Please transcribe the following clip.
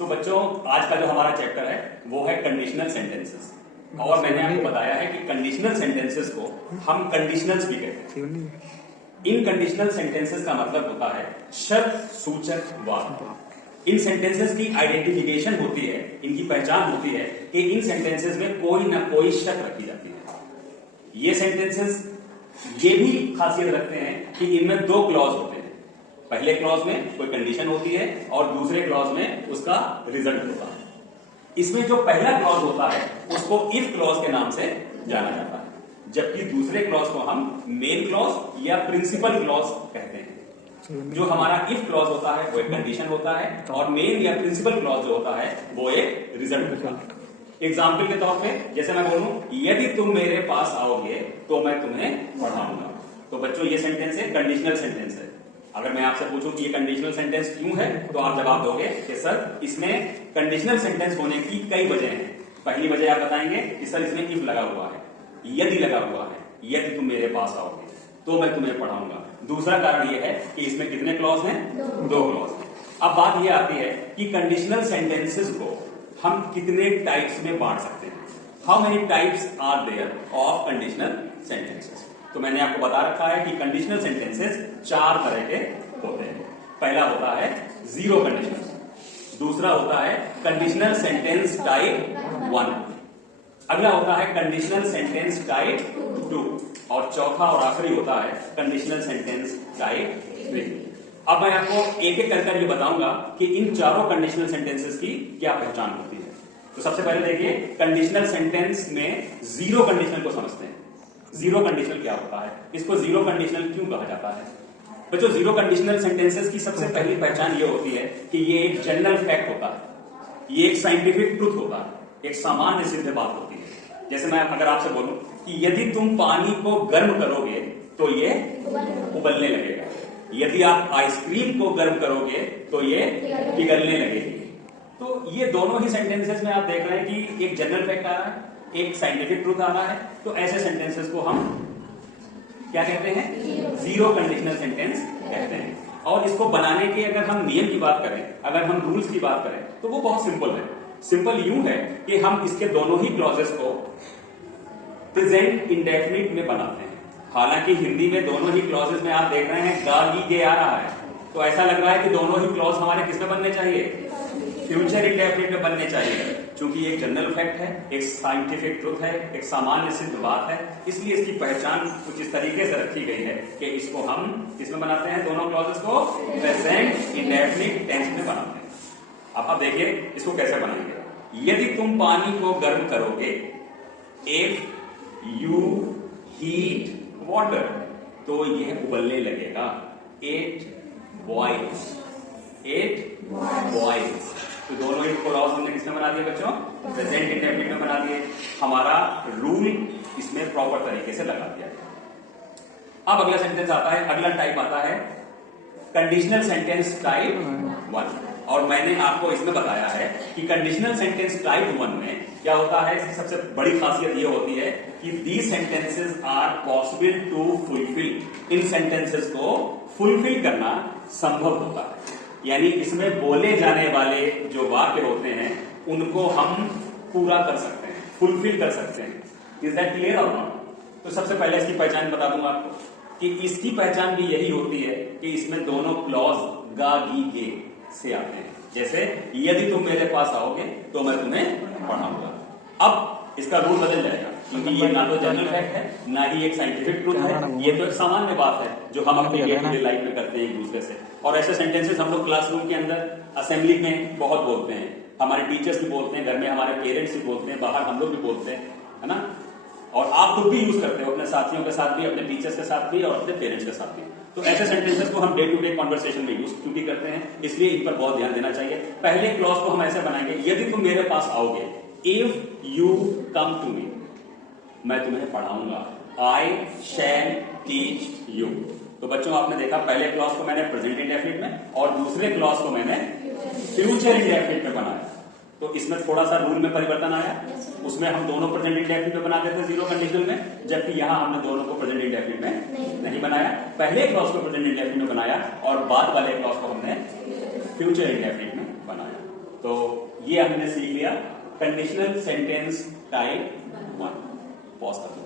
तो बच्चों आज का जो हमारा चैप्टर है वो है कंडीशनल सेंटेंसेस। और मैंने आपको बताया है कि कंडीशनल सेंटेंसेस को हम कंडीशनल्स भी कहते हैं। इन कंडीशनल सेंटेंसेस का मतलब होता है शर्त सूचक वाक्य। इन सेंटेंसेस की आइडेंटिफिकेशन होती है, इनकी पहचान होती है कि इन सेंटेंसेस में कोई ना कोई शर्त रखी जाती है। ये सेंटेंसेस ये भी खासियत रखते हैं कि इनमें दो क्लॉज होते हैं। पहले क्लॉज में कोई कंडीशन होती है और दूसरे क्लॉज में उसका रिजल्ट होता है। इसमें जो पहला क्लॉज होता है उसको इफ क्लॉज के नाम से जाना जाता है, जबकि दूसरे क्लॉज को हम मेन क्लॉज या प्रिंसिपल क्लॉज कहते हैं। जो हमारा इफ क्लॉज होता है वो एक कंडीशन होता है और मेन या प्रिंसिपल क्लॉज जो होता है वो एक रिजल्ट होता है। एग्जाम्पल के तौर पे जैसे मैं बोलूं, यदि तुम मेरे पास आओगे तो मैं तुम्हें पढ़ाऊंगा। तो बच्चों ये सेंटेंस है कंडीशनल सेंटेंस है। अगर मैं आपसे पूछूं कि ये कंडीशनल सेंटेंस क्यों है तो आप जवाब दोगे कि सर इसमें कंडीशनल सेंटेंस होने की कई वजह हैं। पहली वजह आप बताएंगे कि सर इसमें इफ लगा हुआ है, यदि लगा हुआ है, यदि तुम मेरे पास आओगे तो मैं तुम्हें पढ़ाऊंगा। दूसरा कारण यह है कि इसमें कितने क्लॉज हैं? दो क्लॉज हैं। अब बात यह आती है कि कंडीशनल सेंटेंसेस को हम कितने टाइप्स में बांट सकते हैं। How many types are there of conditional sentences? तो मैंने आपको बता रखा है कि कंडीशनल सेंटेंसेस चार तरह के होते हैं। पहला होता है जीरो कंडीशनल, दूसरा होता है कंडीशनल सेंटेंस टाइप 1, अगला होता है कंडीशनल सेंटेंस टाइप 2 और चौथा और आखिरी होता है कंडीशनल सेंटेंस टाइप 3। अब मैं आपको एक एक कर ये बताऊंगा कि इन चारों कंडीशनल सेंटेंसेस की क्या पहचान होती है। तो सबसे पहले देखिए कंडीशनल सेंटेंस में जीरो कंडीशनल को समझते हैं। जीरो कंडीशनल क्या होता है, इसको जीरो कंडीशनल क्यों कहा जाता है? बच्चों जीरो कंडीशनल सेंटेंसेस की सबसे पहली पहचान ये होती है कि ये एक जनरल फैक्ट होता है, ये एक साइंटिफिक ट्रुथ होता है, एक सामान्य सिद्ध बात होती है। जैसे मैं अगर आपसे बोलूं कि यदि तुम पानी को गर्म करोगे तो ये उबलने लगेगा, यदि आप आइसक्रीम को गर्म करोगे तो ये पिघलने लगेगी। तो ये दोनों ही सेंटेंसेस में आप देख रहे हैं कि एक जनरल फैक्ट आ रहा है, एक साइंटिफिक ट्रूथ आ रहा है। तो ऐसे सेंटेंसेस को हम क्या कहते हैं? जीरो कंडीशनल सेंटेंस कहते हैं। और इसको बनाने के अगर हम नियम की बात करें, अगर हम रूल्स की बात करें तो वो बहुत सिंपल है। सिंपल यूं है कि हम इसके दोनों ही क्लॉजेस को प्रेजेंट इंडेफिनिट में बनाते हैं। हालांकि हिंदी में दोनों ही क्लॉजेस में आप देख रहे हैं गा गी गे आ रहा है, तो ऐसा लग रहा है कि दोनों ही क्लॉज हमारे किसमें बनने चाहिए? फ्यूचर इंडेफिनिट में बनने चाहिए। क्योंकि एक जनरल फैक्ट है, एक साइंटिफिक ट्रुथ है, एक सामान्य सिद्ध बात है, इसलिए इसकी पहचान कुछ इस तरीके से रखी गई है कि इसको हम किसमें बनाते हैं? दोनों क्लॉजेस को प्रेजेंट इंडेफिनिट टेंस में बनाते हैं। अब आप देखिए इसको कैसे बनाएंगे। यदि तुम पानी को गर्म करोगे, इफ यू हीट वाटर, तो यह उबलने लगेगा। It boils, it boils. तो दोनों ही क्लॉज हमने किसमें बना दिए बच्चों? प्रेजेंट इंडेफिनिट में बना दिए। हमारा रूल इसमें प्रॉपर तरीके से लगा दिया गया। अब अगला सेंटेंस आता है, अगला टाइप आता है कंडीशनल सेंटेंस टाइप 1। और मैंने आपको इसमें बताया है कि कंडीशनल सेंटेंस टाइप 1 में क्या होता है, इसकी सबसे बड़ी खासियत ये होती है कि these sentences are possible to fulfil. इन सेंटेंसेस को फुलफिल करना संभव होता है, यानी इसमें बोले जाने वाले जो वाक्य होते हैं उनको हम पूरा कर सकते हैं, फुलफिल कर सकते हैं। इज दैट क्लियर और नॉट? तो सबसे पहले इसकी पहचान बता दूंगा आपको कि इसकी पहचान भी यही होती है कि इसमें दोनों क्लॉज गा गी गे से आते हैं। जैसे यदि तुम मेरे पास आओगे तो मैं तुम्हें पढ़ाऊंगा। अब इसका रूल बदल जाएगा क्योंकि ये ना तो जनरल फैक्ट है ना ही एक साइंटिफिक ट्रूथ है, ये तो एक सामान्य बात है जो हम अपनी डे टू डे लाइफ में करते हैं एक दूसरे से। और ऐसे सेंटेंसेस हम लोग क्लासरूम के अंदर, असेंबली में बहुत बोलते हैं, हमारे टीचर्स भी बोलते हैं, घर में हमारे पेरेंट्स भी बोलते हैं, बाहर हम लोग भी बोलते हैं, है ना? और आप खुद भी यूज करते हो अपने साथियों के साथ भी, अपने टीचर्स के साथ भी और अपने पेरेंट्स के साथ भी। तो ऐसे सेंटेंसेस को हम डे टू डे कॉन्वर्सेशन में यूज क्योंकि करते हैं, इसलिए इन पर बहुत ध्यान देना चाहिए। पहले क्लॉज को हम ऐसे बनाएंगे, यदि तुम मेरे पास आओगे, if you come to me, मैं तुम्हें पढ़ाऊंगा। I shall teach you. तो बच्चों आपने देखा पहले क्लॉज को मैंने प्रेजेंट इंडेफिनिट में और दूसरे क्लॉज को मैंने फ्यूचर इंडेफिनिट में बनाया। तो इसमें थोड़ा सा रूल में परिवर्तन आया, उसमें हम दोनों प्रेजेंट इंडेफिनिट में बनाते थे जीरो कंडीशनल में, जबकि यहां हमने दोनों को प्रेजेंट इंडेफिनिट में नहीं बनाया। पहले क्लॉज को प्रेजेंट इंडेफिनिट में बनाया और बाद वाले क्लॉज को हमने फ्यूचर इंडेफिनिट में बनाया। तो ये हमने सीख लिया कंडीशनल सेंटेंस टाइप 1। पॉज कर दो।